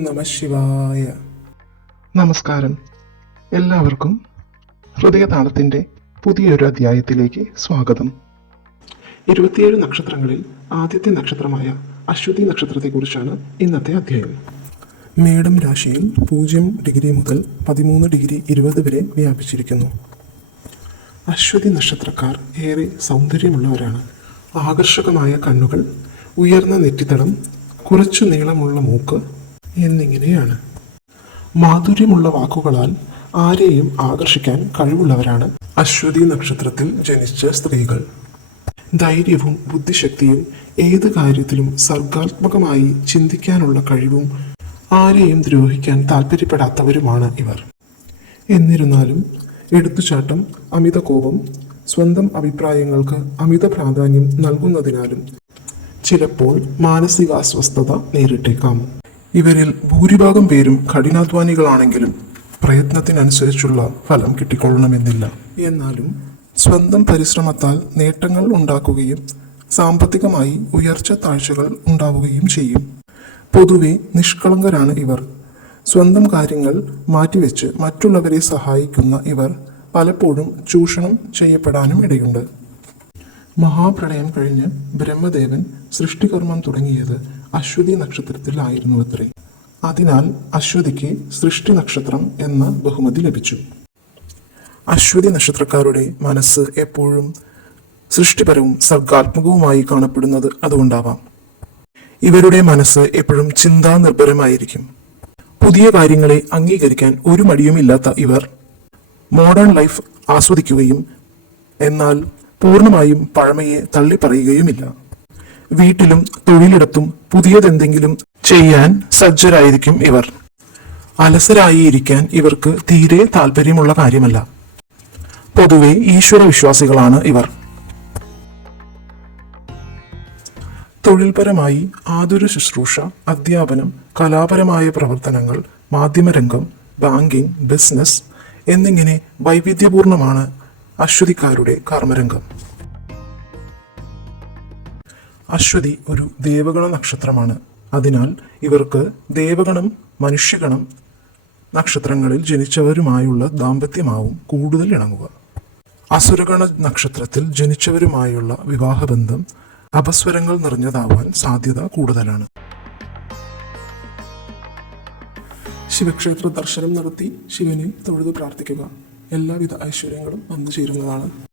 നമ ശിവായ. നമസ്കാരം. എല്ലാവർക്കും ഹൃദയതാളത്തിന്റെ പുതിയൊരു അധ്യായത്തിലേക്ക് സ്വാഗതം. ഇരുപത്തിയേഴ് നക്ഷത്രങ്ങളിൽ ആദ്യത്തെ നക്ഷത്രമായ അശ്വതി നക്ഷത്രത്തെക്കുറിച്ചാണ് ഇന്നത്തെ അധ്യായം. മേടം രാശിയിൽ പൂജ്യം ഡിഗ്രി മുതൽ പതിമൂന്ന് ഡിഗ്രി ഇരുപത് വരെ വ്യാപിച്ചിരിക്കുന്നു. അശ്വതി നക്ഷത്രക്കാർ ഏറെ സൗന്ദര്യമുള്ളവരാണ്. ആകർഷകമായ കണ്ണുകൾ ഉയർന്ന നെറ്റിത്തടം കുറച്ചു നീളമുള്ള മൂക്ക് എന്നിങ്ങനെയാണ്. മാധുര്യമുള്ള വാക്കുകളാൽ ആരെയും ആകർഷിക്കാൻ കഴിവുള്ളവരാണ് അശ്വതി നക്ഷത്രത്തിൽ ജനിച്ച സ്ത്രീകൾ. ധൈര്യവും ബുദ്ധിശക്തിയും ഏത് കാര്യത്തിലും സർഗാത്മകമായി ചിന്തിക്കാനുള്ള കഴിവും ആരെയും ദ്രോഹിക്കാൻ താല്പര്യപ്പെടാത്തവരുമാണ് ഇവർ. എന്നിരുന്നാലും എടുത്തുചാട്ടം അമിത കോപം സ്വന്തം അഭിപ്രായങ്ങൾക്ക് അമിത പ്രാധാന്യം നൽകുന്നതിനാലും ചിലപ്പോൾ മാനസിക അസ്വസ്ഥത നേരിട്ടേക്കാം. ഇവരിൽ ഭൂരിഭാഗം പേരും കഠിനാധ്വാനികളാണെങ്കിലും പ്രയത്നത്തിനനുസരിച്ചുള്ള ഫലം കിട്ടിക്കൊള്ളണമെന്നില്ല. എന്നാലും സ്വന്തം പരിശ്രമത്താൽ നേട്ടങ്ങൾ ഉണ്ടാക്കുകയും സാമ്പത്തികമായി ഉയർച്ച താഴ്ചകൾ ഉണ്ടാവുകയും ചെയ്യും. പൊതുവെ നിഷ്കളങ്കരാണ് ഇവർ. സ്വന്തം കാര്യങ്ങൾ മാറ്റിവെച്ച് മറ്റുള്ളവരെ സഹായിക്കുന്ന ഇവർ പലപ്പോഴും ചൂഷണം ചെയ്യപ്പെടാനും ഇടയുണ്ട്. മഹാപ്രളയം കഴിഞ്ഞ് ബ്രഹ്മദേവൻ സൃഷ്ടികർമ്മം തുടങ്ങിയത് അശ്വതി നക്ഷത്രത്തിലായിരുന്നു അത്രേ അതിനാൽ അശ്വതിക്ക് സൃഷ്ടി നക്ഷത്രം എന്ന ബഹുമതി ലഭിച്ചു. അശ്വതി നക്ഷത്രക്കാരുടെ മനസ്സ് എപ്പോഴും സൃഷ്ടിപരവും സർഗാത്മകവുമായി കാണപ്പെടുന്നത് അതുകൊണ്ടാവാം. ഇവരുടെ മനസ്സ് എപ്പോഴും ചിന്താ നിർഭരമായിരിക്കും പുതിയ കാര്യങ്ങളെ അംഗീകരിക്കാൻ ഒരു മടിയുമില്ലാത്ത ഇവർ മോഡേൺ ലൈഫ് ആസ്വദിക്കുകയും എന്നാൽ പൂർണമായും പഴമയെ തള്ളിപ്പറയുകയുമില്ല. വീട്ടിലും തൊഴിലിടത്തും പുതിയതെന്തെങ്കിലും ചെയ്യാൻ സജ്ജരായിരിക്കും ഇവർ. അലസരായി ഇരിക്കാൻ ഇവർക്ക് തീരെ താല്പര്യമുള്ള കാര്യമല്ല. പൊതുവെ ഈശ്വര വിശ്വാസികളാണ് ഇവർ. തൊഴിൽപരമായി ആതുര ശുശ്രൂഷ അധ്യാപനം കലാപരമായ പ്രവർത്തനങ്ങൾ മാധ്യമരംഗം ബാങ്കിംഗ് ബിസിനസ് എന്നിങ്ങനെ വൈവിധ്യപൂർണമാണ് അശ്വതിക്കാരുടെ കർമ്മരംഗം. അശ്വതി ഒരു ദേവഗണ നക്ഷത്രമാണ്. അതിനാൽ ഇവർക്ക് ദേവഗണം മനുഷ്യഗണം നക്ഷത്രങ്ങളിൽ ജനിച്ചവരുമായുള്ള ദാമ്പത്യമാവും കൂടുതൽ ഇണങ്ങുക. അസുരഗണ നക്ഷത്രത്തിൽ ജനിച്ചവരുമായുള്ള വിവാഹബന്ധം അപസ്വരങ്ങൾ നിറഞ്ഞതാവാൻ സാധ്യത കൂടുതലാണ്. ശിവക്ഷേത്ര ദർശനം നടത്തി ശിവനെ തൊഴുതു പ്രാർത്ഥിക്കുക. എല്ലാവിധ ഐശ്വര്യങ്ങളും വന്നു ചേരുന്നതാണ്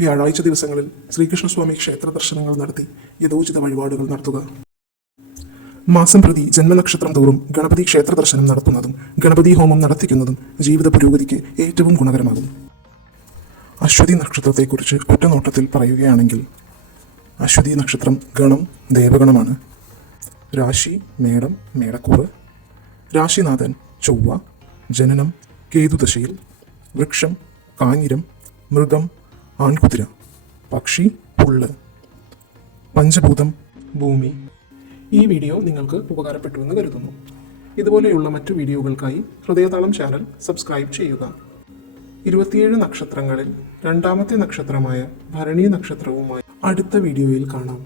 വ്യാഴാഴ്ച ദിവസങ്ങളിൽ ശ്രീകൃഷ്ണസ്വാമി ക്ഷേത്ര ദർശനങ്ങൾ നടത്തി യഥോചിത വഴിപാടുകൾ നടത്തുക. മാസം പ്രതി ജന്മനക്ഷത്രം തോറും ഗണപതി ക്ഷേത്ര ദർശനം നടത്തുന്നതും ഗണപതി ഹോമം നടത്തിക്കുന്നതും ജീവിത പുരോഗതിക്ക് ഏറ്റവും ഗുണകരമാകും. അശ്വതി നക്ഷത്രത്തെക്കുറിച്ച് ഒറ്റനോട്ടത്തിൽ പറയുകയാണെങ്കിൽ അശ്വതി നക്ഷത്രം ഗണം ദേവഗണമാണ്. രാശി മേടം മേടക്കൂറ്. രാശിനാഥൻ ചൊവ്വ. ജനനം കേതുദശയിൽ. വൃക്ഷം കാഞ്ഞിരം. മൃഗം ആൺകുതിര പക്ഷി പുള്ള് പഞ്ചഭൂതം ഭൂമി. ഈ വീഡിയോ നിങ്ങൾക്ക് ഉപകാരപ്പെട്ടുവെന്ന് കരുതുന്നു. ഇതുപോലെയുള്ള മറ്റു വീഡിയോകൾക്കായി ഹൃദയതാളം ചാനൽ സബ്സ്ക്രൈബ് ചെയ്യുക. ഇരുപത്തിയേഴ് നക്ഷത്രങ്ങളിൽ രണ്ടാമത്തെ നക്ഷത്രമായ ഭരണി നക്ഷത്രവുമായി അടുത്ത വീഡിയോയിൽ കാണാം.